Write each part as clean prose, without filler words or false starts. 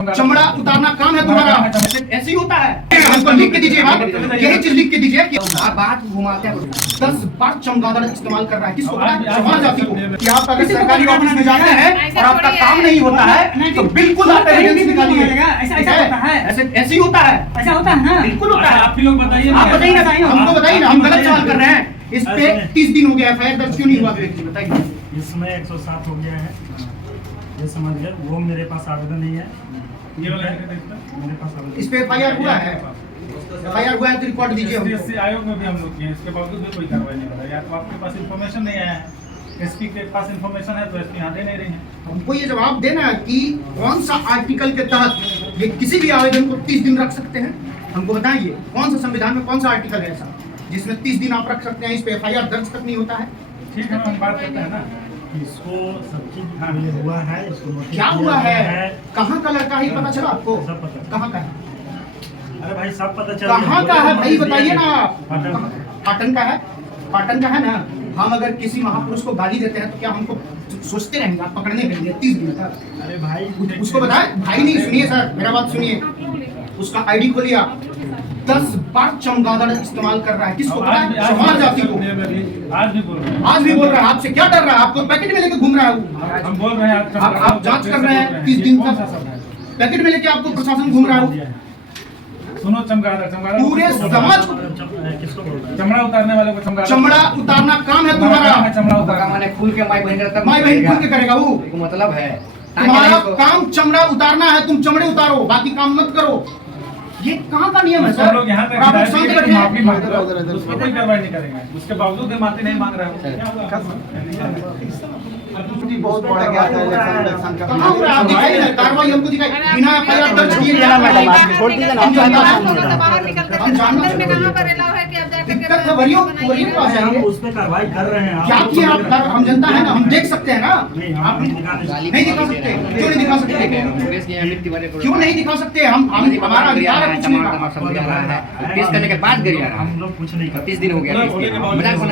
चमड़ा उतारना काम है तुम्हारा, ऐसे ही होता है। हमको लिख के दीजिए, यही चीज लिख के दीजिए कि बात घुमाते हैं। 10 बार चमगादड़ इस्तेमाल कर रहा है, किसको? समाज जाति को। कि आप अगर सरकारी ऑफिस में जाते हैं और आपका काम नहीं होता है तो बिल्कुल आप एविडेंस निकालिए। ऐसे ही होता है, ऐसा होता है ना, बिल्कुल होता है। आप ही लोग बताइए, आप बताइए ना, हमको बताइए ना, हम गलत सवाल कर रहे हैं। इस पे 30 दिन हो गया, एफआईआर दर्ज क्यों नहीं हुआ? बताइए। इसमें 107 हो गया है, ये समझ गए। वो मेरे पास आवेदन नहीं है, ये वाला मेरे पास आवेदन। इस पे एफआईआर हुआ है, एफआईआर हुआ है तो रिकॉर्ड दीजिए हमको। एससी आयोग में भी हम लोग किए, इसके बावजूद भी कोई कार्रवाई नहीं हो रहा है। या तो आपके पास इन्फॉर्मेशन नहीं आया है, एसपी के पास इन्फॉर्मेशन है तो एसपी यहाँ दे नहीं रही है। हमको ये जवाब देना है कि कौन सा आर्टिकल के तहत ये किसी भी आवेदन को 30 दिन रख सकते हैं। हमको बताइए कौन सा संविधान में कौन सा आर्टिकल है ऐसा जिसमें 30 दिन आप रख सकते हैं, इस पे एफआईआर दर्ज तक नहीं होता है। ठीक है, हम बात करते हैं ना। इसको सब चीज ये हुआ है, इसको नोटिस क्या हुआ किया है? गया कहाँ का लड़का है पता चला आपको? सब पता चला। कहाँ का है? अरे भाई सब पता चल कहाँ का है भाई बताइए ना आप। पाटन। पाटन का है, पाटन का है ना। हम अगर किसी महापुरुष को गाली देते हैं तो क्या हमको सोचते रहेंगे आप पकड़ने के लिए 30 दिन तक? अरे भाई उसको बताए भाई नहीं, सुनिए सर मेरा बात सुनिए। उसका आईडी खोलिए आप। 10 बार चमगादड़ इस्तेमाल कर रहा है, किसको? समाज जाति को। आज भी बोल रहे हैं, आज भी बोल रहा है। आपसे क्या डर रहा है? आपको पैकेट में लेके घूम रहा है वो। हम बोल रहे हैं आप जांच कर रहे हैं 30 दिन तक, पैकेट में लेके आपको प्रशासन घूम रहा है। सुनो, चमगादड़ पूरे समाज को किसको बोल रहा है? चमड़ा उतारने वाले को चमगादड़। चमड़ा उतारना काम है तुम्हारा। चमड़ा उतारना माने खुल के माई बहन तब माई बहन खुल के करेगा वो। मतलब है तुम्हारा काम चमड़ा उतारना है, तुम चमड़े उतारो, बाकी काम मत करो। ये कहाँ का नियम है हम सर? लोग यहाँ तक आप लोग शांत बैठे हैं। माफी मांग रहे हो, उस पर कोई कार्रवाई नहीं करेंगे। उसके बावजूद माफी नहीं मांग रहे हो। बहुत बड़ा गया था इलेक्शन का। कहाँ हो रहा है? आप दिखाइए ना, कार्रवाई हमको दिखाइए। बिना एफआईआर दर्ज किए मैडम, आप छोड़ दीजिए ना, हम जानना दिक्कत है वरियों के पास हम जाइए। उस पर कार्रवाई कर रहे हैं। क्या किए आप? हम जनता है ना, हम देख सकते हैं ना। नहीं, आप हम दिखाने नहीं दिखा सकते, क्यों नहीं दिखा सकते? क्यों नहीं दिखा सकते? हम हमारा अधिकार है पूछने का। केस करने के बाद गिर रहा हम लोग कुछ नहीं करते। 30 दिन हो गया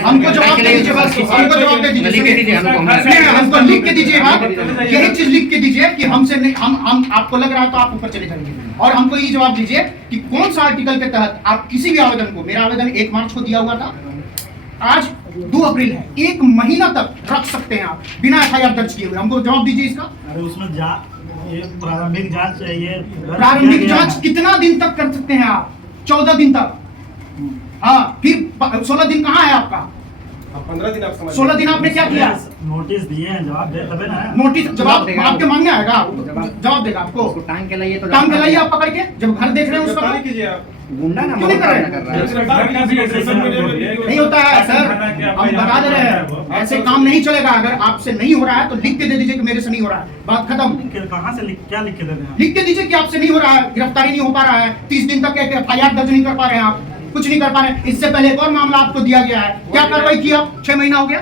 हमको जवाब दे दीजिए, बस हमको जवाब दे लिख के दीजिए हमको। हमको लिख के दीजिए आप, यही चीज लिख के दीजिए कि हमसे नहीं, हम आपको लग रहा है तो आप ऊपर चले जाएंगे। और हमको ये जवाब दीजिए कि कौन सा आर्टिकल के तहत आप किसी भी आवेदन को, मेरा आवेदन 1 मार्च को दिया हुआ था, आज 2 अप्रैल है, 1 महीना तक रख सकते हैं आप बिना एफआईआर दर्ज किए हुए। हमको जवाब दीजिए इसका। अरे उसमें ये प्रारंभिक जांच चाहिए। प्रारंभिक जांच कितना दिन तक कर सकते हैं आप? 14 दिन तक। हाँ, फिर 16 दिन कहाँ है आपका? 15 दिन आप समझ 16 दिन आपने क्या किया? नोटिस दिए हैं, जवाब दे तबे ना। नोटिस जवाब आपके मांगने आएगा, जवाब देगा आपको। टांग के लाइए तो टांग के लाइए आप पकड़ के, जब घर देख रहे हैं उसका गिरफ्तारी कीजिए आप। गुंडा ना क्यों नहीं कर रहे? नहीं नहीं होता है सर, हम बता दे रहे हैं, ऐसे काम नहीं चलेगा। अगर आपसे नहीं हो रहा है तो लिख के दे दीजिए कि मेरे से नहीं हो रहा है, बात खत्म। कहाँ से क्या लिख के दे रहे हैं? लिख के दीजिए कि आपसे नहीं हो रहा है, गिरफ्तारी नहीं हो पा रहा है, 30 दिन तक एफआईआर दर्ज नहीं कर पा रहे हैं आप, कुछ नहीं कर पा रहे हैं। इससे पहले एक और मामला आपको दिया गया है, क्या कार्रवाई की आप? 6 महीना हो गया,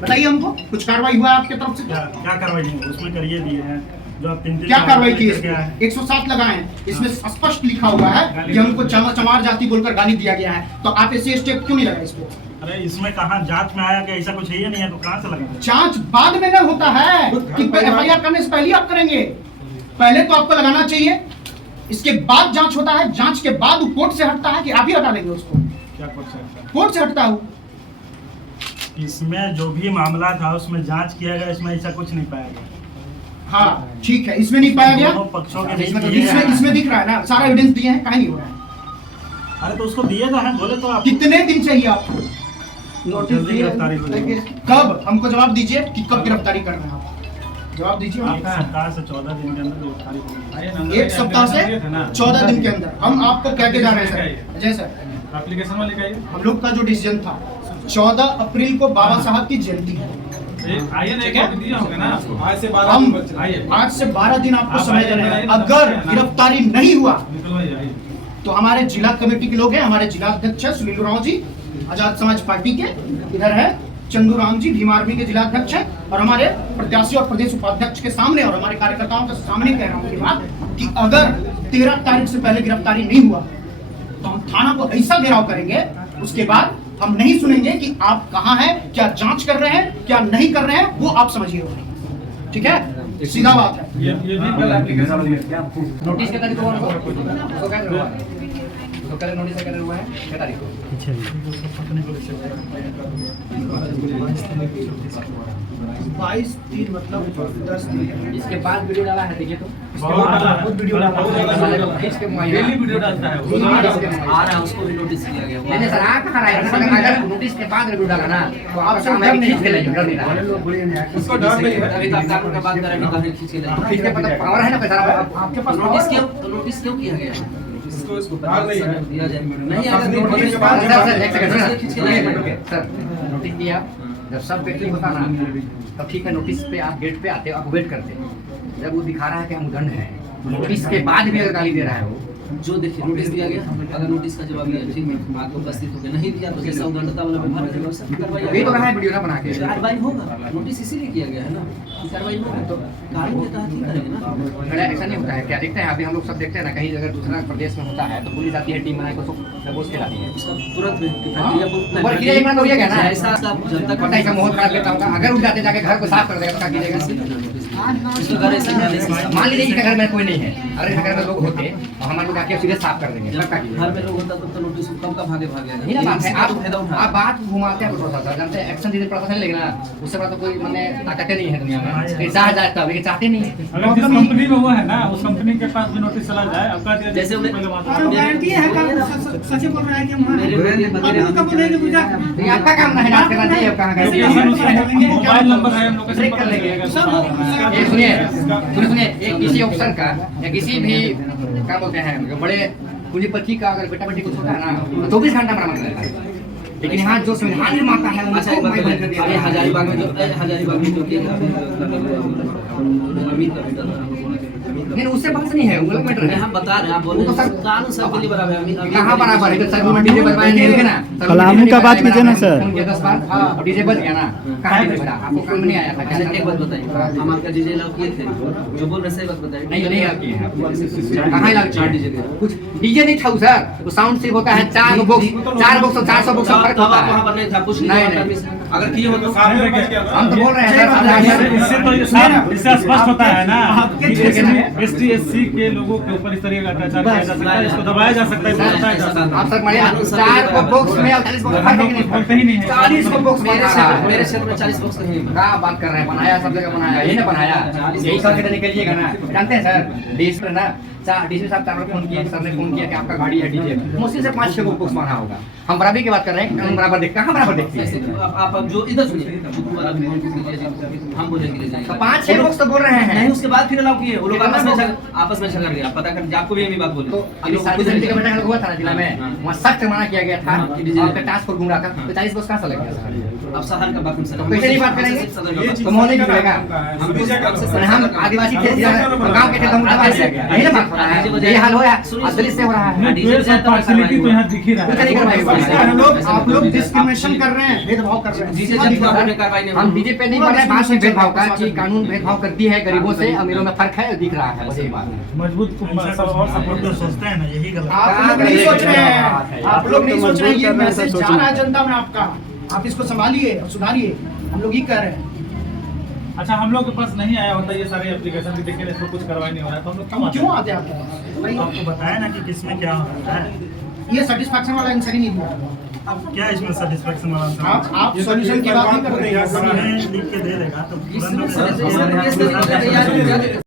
बताइए हमको, कुछ कार्रवाई हुआ है आपके तरफ से? क्या कार्रवाई नहीं हुई? उसमें करिए दिए हैं जो आप 3 क्या कार्रवाई की? क्या है? 107 लगाए हैं, इसमें स्पष्ट लिखा हुआ है कि हमको चमार जाति बोलकर गाली दिया गया है, तो आप ऐसे स्टेप क्यों नहीं लगाए इस पे? अरे इसमें कहाँ जांच में आया कि ऐसा कुछ है या नहीं है, तो कहाँ से लगा? जांच बाद में न होता है कि एफआईआर करने से पहले ही आप करेंगे। पहले तो आपको लगाना चाहिए, इसके बाद जांच होता है, जांच के बाद कोर्ट से हटता है कि आप ही हटा देंगे उसको? क्या कुछ कोर्ट से हटता हूँ। इसमें जो भी मामला था उसमें जांच किया गया, इसमें ऐसा कुछ नहीं पाया गया। हाँ ठीक है, इसमें नहीं पाया गया, दोनों पक्षों के इसमें बीच ये है। इसमें दिख रहा है ना, सारा एविडेंस दिए हैं, कहीं नहीं हो रहा है। अरे तो उसको दिए तो हैं, बोले तो आप कितने दिन चाहिए आपको? जल्दी गिरफ्तारी हो जाएगी। कब? हमको जवाब दीजिए कि कब गिरफ्तारी करना है आप, जवाब दीजिए। एक सप्ताह से 14 दिन के अंदर गिरफ्तारी होगी। 1 सप्ताह से 14 दिन के अंदर हम आपको क्या के जा रहे हैं सर? अजय सर, एप्लीकेशन वाले का हम लोग का जो डिसीजन था 14 अप्रैल को बाबा साहब की जयंती है, आइए नहीं क्या दिया होगा ना आपको। आज से 12 हम दिन बचे। आइए, आज से 12 दिन आपको आप समय आइए, दे रहे हैं। आइए, अगर आइए। गिरफ्तारी नहीं हुआ निकलवाइए, आइए। तो हमारे जिला कमेटी के लोग हैं, हमारे जिला अध्यक्ष है सुनील राव जी आजाद समाज पार्टी के, इधर है चंदू राम जी भीम आर्मी के जिला अध्यक्ष है, और हमारे प्रत्याशी और प्रदेश उपाध्यक्ष के सामने और हमारे कार्यकर्ताओं के सामने कह रहा हूँ ये बात कि अगर 13 तारीख से पहले गिरफ्तारी नहीं हुआ तो हम थाना को ऐसा घेराव करेंगे, उसके बाद हम नहीं सुनेंगे कि आप कहाँ हैं, क्या जांच कर रहे हैं, क्या नहीं कर रहे हैं, वो आप समझिए। ठीक है? सीधा बात है। ये भी कल एप्लीकेशन दिया। नोटिस के तारीख को उसको क्या करवा है? उसको कल नोटिस क्या करवा है? क्या तारीख को? 22/3 मतलब 10 दिन। इसके बाद वीडियो डाला है, देखिए तो बहुत डाला है। बहुत वीडियो डाला है। इसके डेली वीडियो डालता है वो। आ रहा है, उसको भी नोटिस किया गया। नहीं सर, आप कहाँ रहे हैं? अगर नोटिस के बाद वीडियो डाला ना तो आप आपसे काम है खींच के ले जाओ, डर नहीं रहा है। उसको डर नहीं है। अभी तो आप कानून का बात कर रहे हैं, कहानी खींच के ले जाओ। खींच के मतलब पावर है ना पैसा आपके पास नोटिस power है। क्यों किया गया है? इसको डर नहीं है। दिया जाए नहीं अपनी अगर नोटिस के बाद सर एक सेकंड खींच के लाएंगे। सर नोटिस दिया, जब सब व्यक्ति होता ना तब ठीक है, नोटिस पे आप गेट पे आते हो, आप वेट करते हैं। जब वो दिखा रहा है कि हम दंड है, नोटिस के बाद भी अगर गाली दे रहा है वो, जो देखिए नोटिस दिया गया, अगर नोटिस का जवाब दिया ठीक है, आप उपस्थित होकर नहीं दिया तो जैसा उदंडता वाला व्यवहार करेगा वैसा कार्रवाई ये तो रहा है वीडियो ना बना के। कार्रवाई होगा। नोटिस इसीलिए किया गया है ना, कार्रवाई होगा तो कानून के तहत ही करेंगे ना। बड़ा ऐसा नहीं होता है, क्या देखते हैं अभी हम लोग सब देखते हैं ना, कहीं अगर दूसरा प्रदेश में होता है तो पुलिस आती है, टीम बना के उसको दबोच के लाती है। उसका तुरंत प्रक्रिया प्रक्रिया एक बार हो गया ना, ऐसा जनता पता है माहौल खराब करता होगा, अगर उठ जाते जाके घर को साफ कर देगा तो क्या कीजिएगा? उसका घर ऐसे ही है। मान लीजिए कि घर में कोई नहीं है, अरे घर में लोग होते और हमारे लोग आके सीधे साफ कर देंगे, तब क्या कीजिएगा? घर में लोग होता तब तो नोटिस कम का भागे यही ना बात है, आप बात घुमाते हैं प्रशासन, जानते हैं एक्शन दीजिए प्रशासन लेकिन ना उससे बड़ा तो कोई मैंने ताकत नहीं है दुनिया में, चाह जाता है लेकिन चाहते नहीं है। अगर जिस कंपनी में वो है ना, उस कंपनी के पास भी नोटिस चला जाए, आपका जैसे उन्हें- गारंटी है का सच बोल रहा है कि हम मेरे तो ये आपका काम नहीं डांस करना चाहिए, कहाँ गए? मोबाइल नंबर है, हम लोकेशन ट्रैक कर पता लेंगे। लगेगा। ये सुनिए एक किसी ऑफिसर का या किसी भी क्या बोलते हैं बड़े पूंजीपति का अगर बेटा बेटी कुछ होता है ना तो 24 घंटा बरामद रहता है, लेकिन यहाँ जो संविधान निर्माता है अच्छा एक बात उनको बताइए, हजारीबाग में जो किया गया, अमित का बेटा था। लेकिन उससे बात नहीं है, वो लोग मैटर है। हम बता रहे हैं, आप बोल वो तो रहे हैं सर- कानून सबके लिए बराबर है। कहाँ बराबर है? सर में डीजे बजवाए नहीं होंगे ना, कलामों का बात कीजिए ना सर। 10 बार और डीजे बज गया ना, कहाँ डीजे बजा? आपको काम नहीं आया था क्या? एक बात बताइए, हम आपका डीजे लाओ किए थे, जो बोल रहे सही बात बताइए। नहीं नहीं आप किए हैं, कहाँ लग 4 डीजे थे। कुछ डीजे नहीं था सर, वो साउंड सिर्फ होता है 4 बॉक्स और 400 बॉक्स का फर्क तब होता आप वहाँ है। पर नहीं था, कुछ नहीं, नहीं। अगर किए हो तो हम तो बोल रहे हैं सर, इससे तो ये साफ इससे स्पष्ट होता है ना कि ST SC के लोगों के ऊपर इस तरह का अत्याचार किया जा सकता है, इसको दबाया जा सकता है, इसको बताया जा सकता है। आप सर मानिए 4 को बॉक्स में 40 बॉक्स फर्क है कि नहीं? बोलते ही नहीं है। 40 को बॉक्स में मेरे क्षेत्र में 40 बॉक्स नहीं है। क्या बात कर रहे हैं? बनाया सब जगह बनाया, यही ना बनाया, यही करके तो निकलिएगा ना। जानते हैं सर डीएसपी ना डीसी साहब चार फोन किए, सर ने फोन किया कि आपका गाड़ी है डीजे, मुश्किल से 5-6 को बॉक्स माना होगा। हम बराबरी की बात कर रहे हैं, हम बराबर देखते कहाँ बराबर देखते ऐसे हैं? आप जो इधर सुनिए, वाला भी बोल कीजिए, हम बोलेंगे ले जाइए। 5-6 बॉक्स तो बोल रहे हैं। नहीं, उसके बाद फिर अलाउ किए, वो लोग आपस में झगड़ गया, पता कर आपको भी यही बात बोले। तो अभी शादी समिति का बैठक हुआ था ना जिला में, वहाँ सख्त मना किया गया था, हाँ, कि डीजे- आपका टास्क फोर्स घूम रहा था, तो 40 बॉक्स कहाँ से लग गया सर? अब शहर का बात हम सर तो कैसे नहीं बात करेंगे? सदर का तो मोहल्ले की करेगा। बात। हम आदिवासी थे, गाँव के थे, तो हम दबा दिया गया। यही ना बात हो रहा है, यही हाल हो रहा है, आज दलित से हो रहा है। पार्शलिटी तो यहाँ दिख ही रहा कुछ नहीं करवाई हुई है। आप लोग डिस्क्रिमिनेशन कर रहे हैं, भेदभाव कर रहे हैं। डीजे जब तक आपने कार्रवाई नहीं हम डीजे पे नहीं पढ़ रहे हैं, बात में भेदभाव का कि कानून भेदभाव करती है गरीबों से, अमीरों में फर्क है, दिख रहा है, बस यही बात है। मजबूत और सपोर्ट जो सोचते हैं ना यही गलत है। आप लोग नहीं सोच रहे हैं, आप लोग नहीं सोच रहे हैं, ये मैसेज जा रहा है जनता में आपका, आप इसको संभालिए और सुधारिए, हम लोग ये कह रहे हैं। अच्छा, हम लोग के पास नहीं आया होता ये सारे एप्लीकेशन भी देखिए, इसको कुछ करवाई नहीं हो रहा है, तो हम लोग हम क्यों आते हैं आपके पास? भाई, आपको बताया ना कि किसमें क्या हो रहा है। ये सेटिस्फैक्शन वाला आंसर ही नहीं दिया। अब क्या इसमें सेटिस्फेक्शन वाला आंसर आप सॉल्यूशन की बात नहीं कर रहे हैं। हमें लिख के दे देगा तो तुरंत इसमें